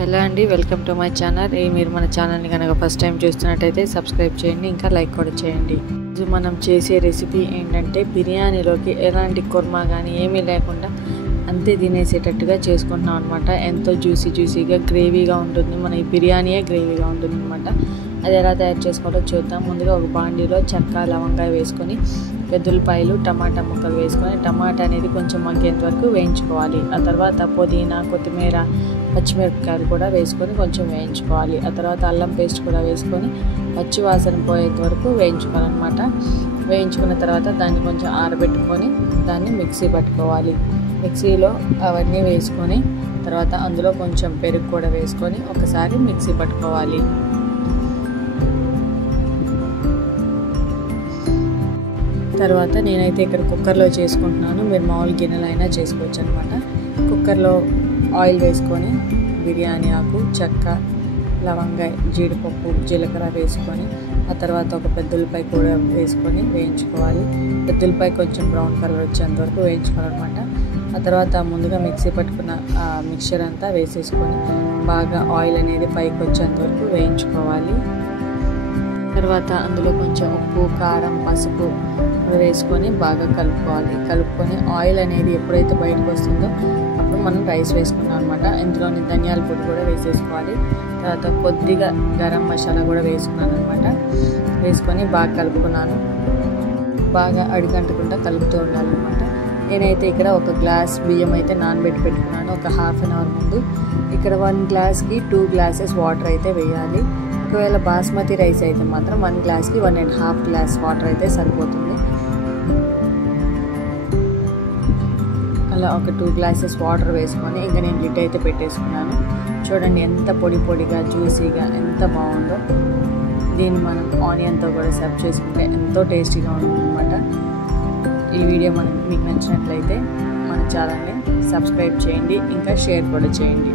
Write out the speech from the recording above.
Hello అండి, welcome to my channel. మీరు మన ఛానల్ని కనుక ఫస్ట్ టైం చూస్తున్నట్టయితే సబ్స్క్రైబ్ చేయండి, ఇంకా లైక్ కూడా చేయండి. ఇది మనం చేసే రెసిపీ ఏంటంటే బిర్యానీలోకి ఎలాంటి కుర్మా కానీ ఏమీ లేకుండా అంతే తినేసేటట్టుగా చేసుకుంటున్నాం అనమాట. ఎంతో జ్యూసీగా గ్రేవీగా ఉంటుంది. మన ఈ బిర్యానీయే గ్రేవీగా ఉంటుంది అనమాట. అది ఎలా తయారు చేసుకోవాలో చూద్దాం. ముందుగా ఒక బాండీలో చెక్క, లవంగాయ వేసుకొని వెల్లుల్లిపాయలు, టమాటా ముక్కలు వేసుకొని టమాటా అనేది కొంచెం మగ్గేంత వరకు వేయించుకోవాలి. ఆ తర్వాత పుదీనా, కొత్తిమీర, పచ్చిమిరపకాయలు కూడా వేసుకొని కొంచెం వేయించుకోవాలి. ఆ తర్వాత అల్లం పేస్ట్ కూడా వేసుకొని పచ్చి వాసన పోయేంత వరకు వేయించుకోవాలన్నమాట. వేయించుకున్న తర్వాత దాన్ని కొంచెం ఆరబెట్టుకొని దాన్ని మిక్సీ పట్టుకోవాలి. మిక్సీలో అవన్నీ వేసుకొని తర్వాత అందులో కొంచెం పెరుగు కూడా వేసుకొని ఒకసారి మిక్సీ పట్టుకోవాలి. తర్వాత నేనైతే ఇక్కడ కుక్కర్లో చేసుకుంటున్నాను. మీరు మామూలు గిన్నెలు అయినా చేసుకోవచ్చు అనమాట. కుక్కర్లో ఆయిల్ వేసుకొని బిర్యానీ ఆకు, చెక్క, లవంగాయ, జీడిపప్పు, జీలకర్ర వేసుకొని ఆ తర్వాత ఒక పెద్దుల్లిపాయ కూడా వేసుకొని వేయించుకోవాలి. పెద్దుల్లిపాయ కొంచెం బ్రౌన్ కలర్ వచ్చేంత వరకు వేయించుకోవాలన్నమాట. ఆ తర్వాత ముందుగా మిక్సీ పట్టుకున్న మిక్చర్ అంతా వేసేసుకొని బాగా ఆయిల్ అనేది పైకి వచ్చేంత వరకు వేయించుకోవాలి. తర్వాత అందులో కొంచెం ఉప్పు, కారం, పసుపు వేసుకొని బాగా కలుపుకొని ఆయిల్ అనేది ఎప్పుడైతే బయటకు వస్తుందో అప్పుడు మనం రైస్ వేసుకున్నాం అనమాట. ఇందులోని ధనియాల పొడి కూడా వేసేసుకోవాలి. తర్వాత కొద్దిగా గరం మసాలా కూడా వేసుకున్నాను అనమాట. వేసుకొని బాగా కలుపుకున్నాను. బాగా అడుగంటకుండా కలుపుతూ ఉండాలన్నమాట. నేనైతే ఇక్కడ ఒక గ్లాస్ బియ్యం అయితే నానబెట్టి పెట్టుకున్నాను ఒక హాఫ్ అన్ అవర్ ముందు. ఇక్కడ 1 గ్లాస్కి 2 గ్లాసెస్ వాటర్ అయితే వేయాలి. ఒకవేళ బాస్మతి రైస్ అయితే మాత్రం 1 గ్లాస్కి 1.5 గ్లాస్ వాటర్ అయితే సరిపోతుంది. అలా ఒక 2 గ్లాసెస్ వాటర్ వేసుకొని ఇంకా నేను లిడ్ అయితే పెట్టేసుకున్నాను. చూడండి ఎంత పొడిగా జ్యూసీగా ఎంత బాగుందో. దీన్ని మనం ఆనియన్తో కూడా సర్వ్ చేసుకుంటే ఎంతో టేస్టీగా ఉంటుంది అనమాట. ఈ వీడియో మీకు నచ్చినట్లయితే మన ఛానల్ని సబ్స్క్రైబ్ చేయండి, ఇంకా షేర్ కూడా చేయండి.